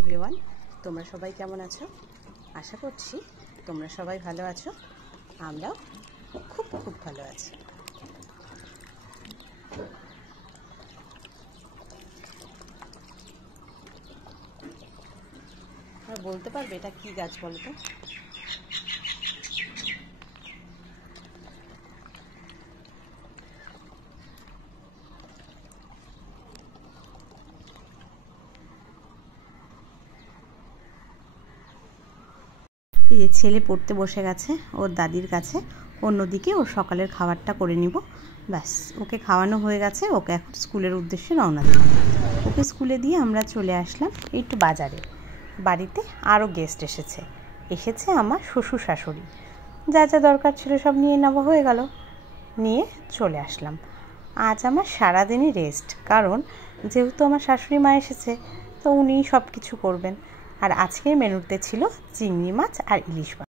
Everyone, তোমরা সবাই কেমন আছো? আশা করছি তোমরা সবাই ভালো আছো। আমরাও খুব খুব ভালো আছি। বলতে পারবে এটা কি গাছ বলো তো? এই যে ছেলে পড়তে বসে গেছে ওর দাদির কাছে, অন্যদিকে ওর সকালের খাবারটা করে নিব। ব্যাস, ওকে খাওয়ানো হয়ে গেছে। ওকে এখন স্কুলের উদ্দেশ্যে রওনা দিলাম। ওকে স্কুলে দিয়ে আমরা চলে আসলাম একটু বাজারে। বাড়িতে আরও গেস্ট এসেছে আমার শ্বশুর শাশুড়ি। যা যা দরকার ছিল সব নিয়ে নেওয়া হয়ে গেল, নিয়ে চলে আসলাম। আজ আমার সারাদিনই রেস্ট, কারণ যেহেতু আমার শাশুড়ি মা এসেছে তো উনিই সব কিছু করবেন। আর আজকের মেনুতে ছিল চিংড়ি মাছ আর ইলিশ মাছ।